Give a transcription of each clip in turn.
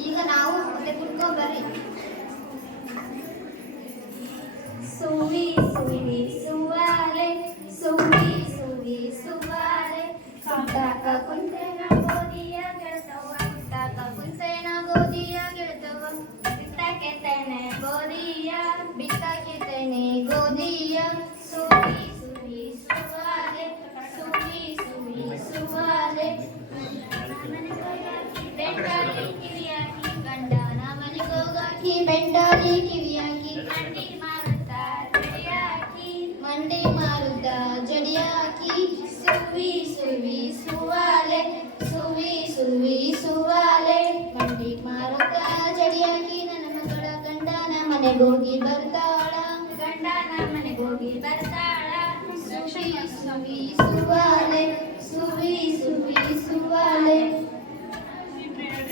ಈಗ ನಾವು ಮತ್ತೆ ಕುಡ್ಕೊ ಬರ್ರಿ. ಸುವಿ ಸುವಿ ಸುವಾಲೆ ಸುವಿ ಸುವಿ ಸುವಾಲೆ ಕುಂತಾಕ ಕುಂತೇನ ಗೋಧಿಯ ಗೆಳತವ ಕುಂತಾಕ ಕುಂತೇನ ಗೋಧಿಯ ಗೆಳತವ ಬಿತ್ತಾಕೆತ್ತೇನೆ ಗೋಧಿಯ ಬಿತ್ತಾಕೆತ್ತೇನೆ ಗೋಧಿಯ ಸುವಿ ಸುವಿ ಸುವಾಲೆ ಸುವಿ ಸುವಿ ಸುವಾಲೆ ಬೆಂಡಾಲಿ ಕಿವಿಯಾಕಿ ಗಂಡನ ಮನೆಗೋಗಾಕಿ ಬೆಂಡಾಲಿ ಕಿವಿಯಾಕಿ ಮಂಡಿ ಮಾರುತ್ತ ಜಡಿಯಾಕಿ ಸುವಿ ಸುವಿ ಸುವಾಲೆ ಸುವಿ ಸುವಿ ಸುವಾಲೆ ಮಂಡಿ ಮಾರುತ್ತ ಜಡಿಯಾಕಿ ನನ್ನ ಮಗಳ ಗಂಡನ ಮನೆಗೋಗಿ ಬರ್ತಾಳ ಗಂಡನ ಮನೆಗೋಗಿ ಬರ್ತಾಳ ಸುವಿ ಸುವಿ ಸುವಾಲೆ ಸುವಿ ಸುವಿ ಸುವಾಲೆ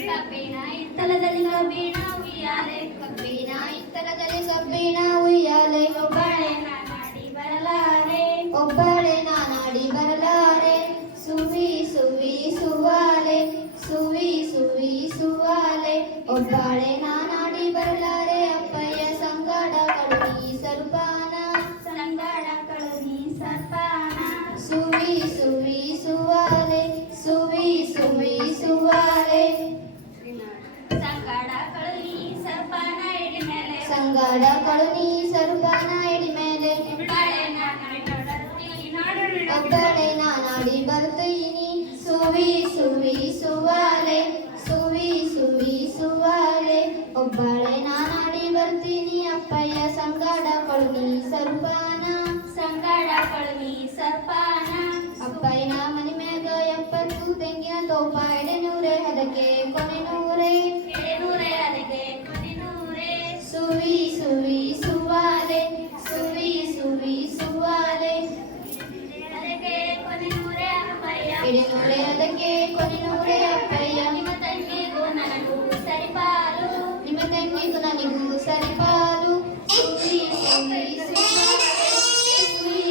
ಕಬ್ಬಿನ ಇತ್ತಲದಲ್ಲಿ ಕಬ್ಬಿಣ ಉಯ್ಯಾಲೆ ಕಬ್ಬಿನ ಇತ್ತಲದಲ್ಲಿ ಕಬ್ಬಿಣ ಉಯ್ಯಾಲೆ ಒಬ್ಬಳೆ ನಾನಾಡಿ ಬರಲಾರೆ ಸುವಿ ಸುವಿ ಸುವಾಲೆ ಸುವಿ ಸುವಿ ಸುವಾಲೆ ಒಬ್ಬಳೆ ನಾನಾಡಿ ಬರಲಾರೆ ಅಪ್ಪಯ್ಯ ಸಂಗಡ ಕಳುನಿ ಸರ್ಪಾನ ಸಂಗಡ ಕಳುನಿ ಸರ್ಪಾನ ಸುವಿ ಸುವಿ ಸುವಾಲೆ ಸುವಿ ಸುವಿ ಸುವಾಲೆ ಸಂಗಡ ಕಳುನಿ ಸರ್ಪಾನ ಎಡಿ ಮೇಲೆ ಸಂಗಡ ಕಳುನಿ ಸರ್ಪಾನ ಎಡಿ ಮೇಲೆ ಒಬ್ಬಳೆ ನಾನಾಡಿ ಬರ್ತೀನಿ ಸುವಿ ಸುವಿ ಸುವಾಲೆ ಸುವಿ ಸುವಿ ಸುವಾಲೆ ಒಬ್ಬಳೆ ನಾನಾಡಿ ಬರ್ತೀನಿ ಅಪ್ಪಯ್ಯ ಸಂಗಡ ಕಳುನಿ ಸರ್ಪಾನ ಸಂಗಡ ಕಳುನಿ ಸರ್ಪಾನ ಅಪ್ಪಯ್ಯನ ಮನೆ ಮ್ಯಾಗ 70 ತೆಂಗಿನ ತೋಪ ಎಡೆನೂರೆ ಅದಕ್ಕೆ ಕೊನೆ ನೂರೆ ಅದಕ್ಕೆ ಕೊನೆ ನೂರೆ ಸುವಿ ಸುವಿ ಸುವಾಲೆ ಸುವಿ ಸುವಿ ಸುವಾಲೆ ಎಡೆನೂರೆ ಅದಕ್ಕೆ ಕೊನೆ